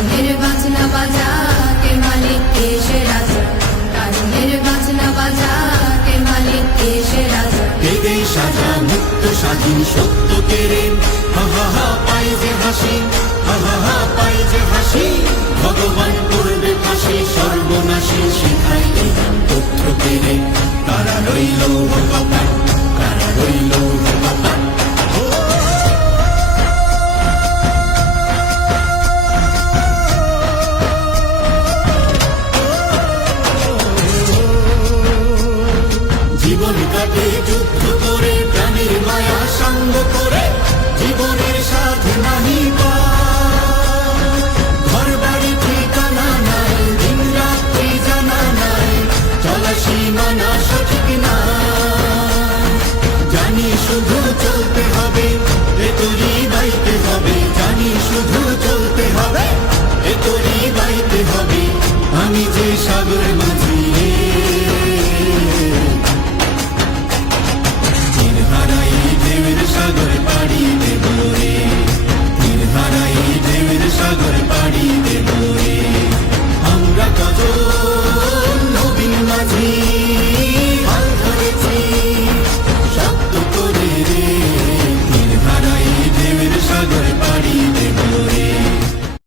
কাজলের বাজনা বাজা কে মালিক কে সে রাজা, কাজলের বাজনা বাজা কে মালিক কে সে রাজা। বেদে সাজা মুক্ত স্বাধীন সত্য কেড়ে হা হা হা পাই যে হাসি, হা হা হা পাই যে হাসি। ভগবান করবে ফাঁসি সর্বনাশী শিখাই এই তথ্য কেড়ে। কারা রইল ভগবান, কারা রইল ভগবান।